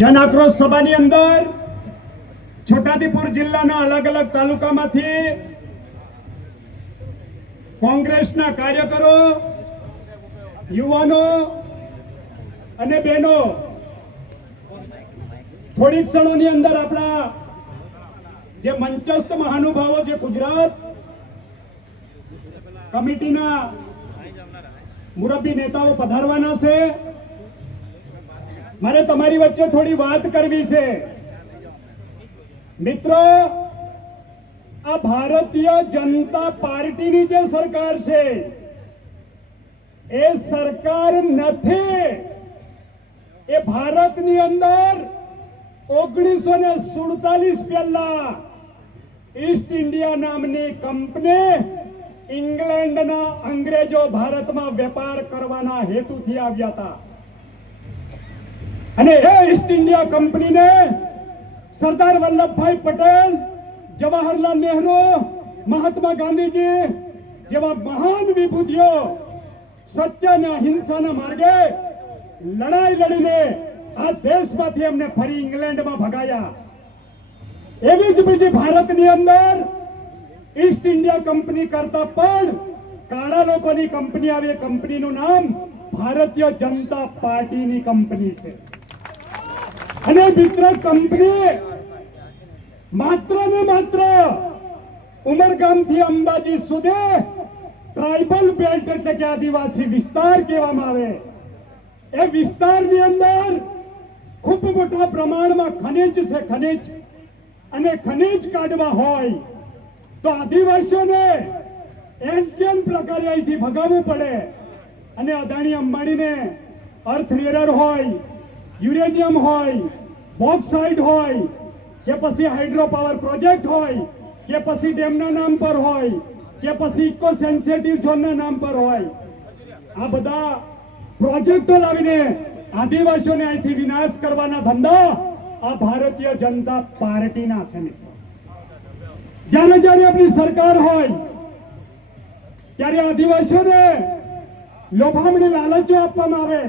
જન આક્રોશ સભાની અંદર છોટાઉદેપુર જિલ્લાના અલગ અલગ તાલુકામાંથી કોંગ્રેસના કાર્યકરો, યુવાનો અને બહેનો થોડીક ક્ષણોની અંદર આપણા જે મંચસ્થ મહાનુભાવો જે ગુજરાત કમિટીના મુરબ્બી નેતાઓ પધારવાના છે. મારે તમારી વચ્ચે થોડી વાત કરવી છે. મિત્રો, આ ભારતીય જનતા પાર્ટીની જે સરકાર છે એ સરકાર નથી. એ ભારતની અંદર 1947 પહેલા ઈસ્ટ ઇન્ડિયા નામની કંપની ઇંગ્લેન્ડના અંગ્રેજો ભારતમાં વેપાર કરવાના હેતુથી આવ્યા હતા અને એ ઈસ્ટ ઇન્ડિયા કંપનીને સરદાર વલ્લભભાઈ પટેલ, જવાહરલાલ નહેરુ, મહાત્મા ગાંધીજી જેવા મહાન વિભૂતિઓ સત્ય અને અહિંસાના માર્ગે લડાઈ લડીને આ દેશમાંથી એમને ફરી ઇંગ્લેન્ડમાં ભગાયા. એવી જ બીજી ભારતની અંદર ઈસ્ટ ઇન્ડિયા કંપની કરતા પણ કાળા લોકોની કંપની આવી. કંપનીનું નામ ભારતીય જનતા પાર્ટીની કંપની છે. અને મિત્ર, કંપની માત્ર ને માત્ર ઉમરગામથી અંબાજી સુધી ટ્રાઇબલ બેલ્ટ એટલે કે આદિવાસી વિસ્તાર કહેવામાં આવે. એ વિસ્તારની અંદર ખૂબ મોટા પ્રમાણમાં ખનિજ છે. ખનિજ અને ખનિજ કાઢવા હોય તો આદિવાસીઓને એન પ્રકારે અહીંથી ભગાવવું પડે. અને અદાણી અંબાણીને અર્થ રેરર હોય, યુરેનિયમ હોય, બોક્સાઇટ હોય કે પછી હાઇડ્રો પાવર પ્રોજેક્ટ હોય કે પછી ડેમના નામ પર હોય કે પછી ઇકો સેન્સિટિવ ઝોનના નામ પર હોય, આ બધા પ્રોજેક્ટો લાવીને આદિવાસીઓને અહીંથી વિનાશ કરવાના ધંધા આ ભારતીય જનતા પાર્ટીના છે. જ્યારે જ્યારે આપણી સરકાર હોય ત્યારે આદિવાસીઓને લોભામણી લાલચો આપવામાં આવે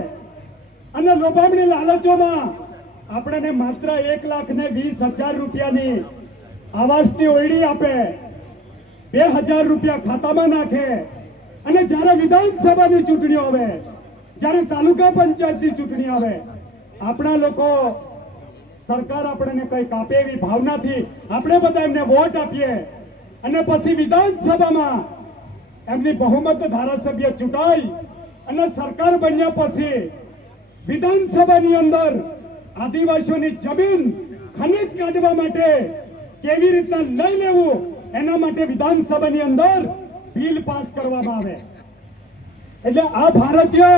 અને લોભામણી લાલચોમાં આપણને માત્ર 1,20,000 રૂપિયાની આવાસની ઓયડી આપે, 2,000 રૂપિયા ખાતામાં નાખે. અને જ્યારે વિધાનસભાની ચૂંટણી આવે, જ્યારે તાલુકા પંચાયતની ચૂંટણી આવે, આપણા લોકો સરકાર આપણને કઈ કાપે એવી ભાવનાથી આપણે બધા એમને વોટ આપીએ અને પછી વિધાનસભામાં એમની બહુમત ધારાસભ્ય ચૂંટાઈ અને સરકાર બન્યા પછી વિધાનસભાની અંદર આદિવાસીઓની જમીન ખનિજ કાઢવા માટે કેવી રીતના લઈ લેવું એના માટે વિધાનસભાની અંદર બિલ પાસ કરવામાં આવે. એટલે આ ભારતીય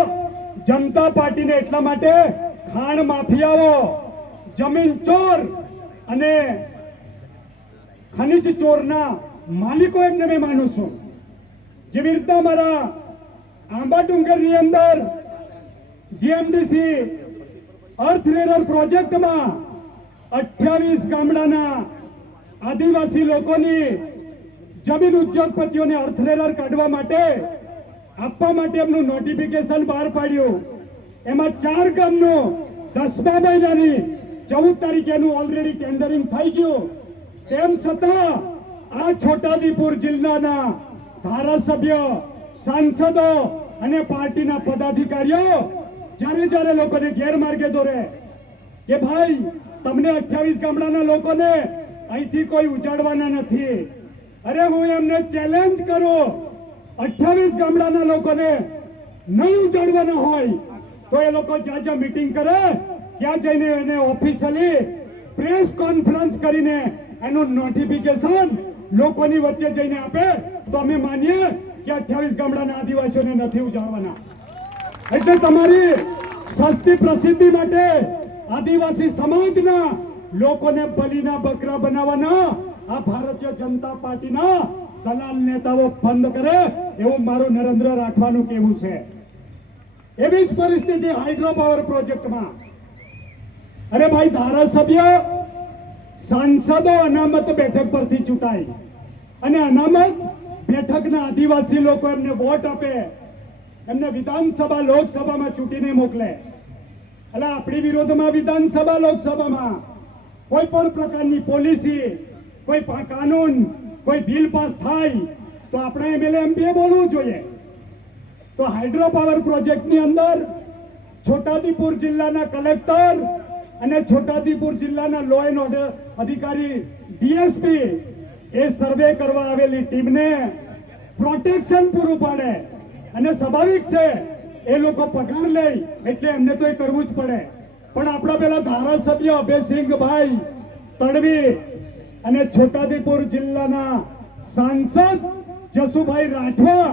જનતા પાર્ટીને એટલા માટે ખાણ માફિયાઓ, જમીન ચોર અને ખનિજ ચોરના માલિકો એમને મેં માનું છું. જેવી રીતના મારા આંબા ડુંગરની અંદર જીએમડીસી અર્થ રેરર પ્રોજેક્ટમાં 28 ગામડાના આદિવાસી લોકોની જમીન ઉદ્યોગપતિઓને અર્થ રેરર કાઢવા માટે આપવા માટે એમનું નોટિફિકેશન બહાર પાડ્યું. એમાં 4 ગામનું 10મા મહિનાની 14 તારીખેનું ઓલરેડી ટેન્ડરિંગ થઈ ગયું. તેમ છતાં આ છોટાઉદેપુર જિલ્લાના ધારાસભ્ય, સાંસદો અને પાર્ટીના પદાધિકારીઓ જ્યારે લોકોને ગેરમાર્ગે દોરે કે ભાઈ તમને 28 ગામડાના લોકોને અહીંથી કોઈ ઉજાડવાના નથી. અરે હું એમને ચેલેન્જ કરું, 28 ગામડાના લોકોને નહીં ઉજાડવાના હોય તો એ લોકો જ્યાં મીટિંગ કરે ત્યાં જઈને એને ઓફિશિયલી પ્રેસ કોન્ફરન્સ કરીને એનું નોટિફિકેશન લોકોની વચ્ચે જઈને આપે તો અમે માનીએ કે 28 ગામડાના આદિવાસીઓને નથી ઉજાડવાના. એટલે તમારી સસ્તી પ્રસિદ્ધિ માટે આદિવાસી સમાજના લોકોને બલીના બકરા બનાવવાના આ ભારતીય જનતા પાર્ટીના દલાલ નેતાઓ બંધ કરે એવું મારું નરેન્દ્ર રાઠવાનું કહેવું છે. એવી જ પરિસ્થિતિ હાઇડ્રો પાવર પ્રોજેક્ટમાં. અરે ભાઈ, ધારાસભ્ય, સાંસદો અનામત બેઠક પરથી ચૂંટાય અને અનામત બેઠકના આદિવાસી લોકો એમને વોટ આપે, એમને વિધાનસભા લોકસભામાં ચૂંટીને મોકલે એટલે આપણી વિરોધમાં વિધાનસભા લોકસભામાં કોઈ પણ પ્રકારની પોલિસી, કોઈ કાનૂન, કોઈ બિલ પાસ થાય તો આપણે એમએલએ એમપીએ બોલવું જોઈએ. તો હાઇડ્રો પાવર પ્રોજેક્ટની અંદર છોટાઉદેપુર જિલ્લાના કલેક્ટર અને છોટાઉદેપુર જિલ્લાના લો એન્ડ ઓર્ડર અધિકારી ડીએસપી એ સર્વે કરવા આવેલી ટીમને પ્રોટેક્શન પૂરું પાડે. અને સ્વાભાવિક છે એ લોકો પગાર લે એટલે એમને તો એ કરવું જ પડે. પણ આપણા પેલા ધારાસભ્ય અભયસિંહભાઈ તડવી અને છોટાઉદેપુર જિલ્લાના સાંસદ જસુભાઈ રાઠવા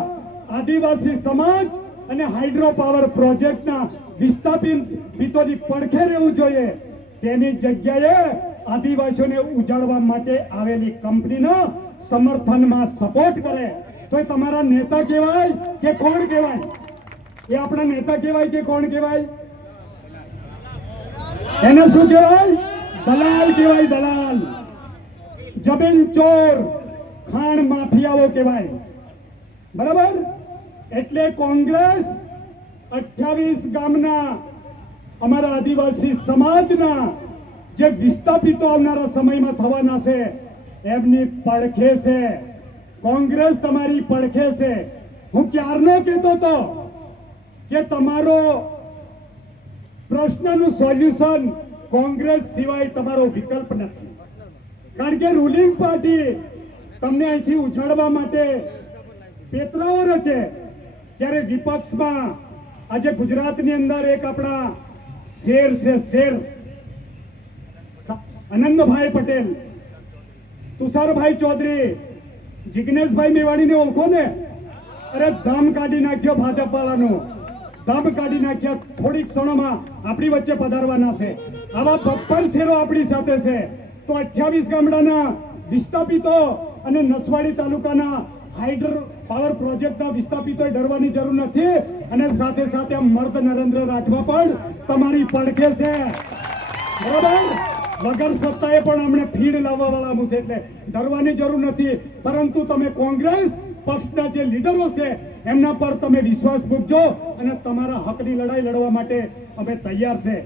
આદિવાસી સમાજ અને હાઇડ્રો પાવર પ્રોજેક્ટના વિસ્થાપિતોની પડખે રહેવું જોઈએ. તેની જગ્યાએ આદિવાસીઓને ઉજાડવા માટે આવેલી કંપનીના સમર્થનમાં સપોર્ટ કરે તો એ તમારા નેતા કહેવાય કે કોણ કહેવાય? એ આપણા નેતા કહેવાય કે કોણ કહેવાય? એને શું કહેવાય? દલાલ કહેવાય. દલાલ, જમીન ચોર, ખાણ માફિયાઓ કહેવાય. બરાબર? એટલે કોંગ્રેસ 28 ગામના અમારા આદિવાસી સમાજના જે વિસ્થાપિતો આવનારા સમયમાં થવાના છે એમની પડખે છે. કોંગ્રેસ તમારી પડખે છે. હું ક્યારનો કહેતો હતો કે તમારો પ્રશ્નનું સોલ્યુશન કોંગ્રેસ સિવાય તમારો વિકલ્પ નથી. કારણ કે રૂલિંગ પાર્ટી તમને અહીંથી ઉજાડવા માટે પેતરાઓ રચે, ત્યારે વિપક્ષમાં આજે ગુજરાતની અંદર એક આપણા શેર છે, શેર આનંદભાઈ પટેલ, તુષારભાઈ ચૌધરી, જિગ્નેશભાઈ મેવાણીને ઓળખો ને? અરે દમ કાઢી નાખ્યો ભાજપ વાળાનો, દમ કાઢી નાખ્યા. થોડીક ક્ષણોમાં આપણી વચ્ચે પધારવાના છે. આવા બબ્બર શેરો આપણી સાથે છે. તો 28 ગામડાના વિસ્થાપિતો અને નસવાડી તાલુકાના હાઇડ્રો પાવર પ્રોજેક્ટના વિસ્થાપિતોએ ડરવાની જરૂર નથી. અને સાથે સાથે મર્દ નરેન્દ્ર રાઠવા પણ તમારી પડખે છે. બરાબર? વગર સત્તાએ પણ અમને ફીડ લાવવા વાળા છે, એટલે ડરવાની જરૂર નથી. પરંતુ તમે કોંગ્રેસ પક્ષના જે લીડરો છે એમના પર તમે વિશ્વાસ મૂકજો અને તમારા હકની લડાઈ લડવા માટે અમે તૈયાર છે.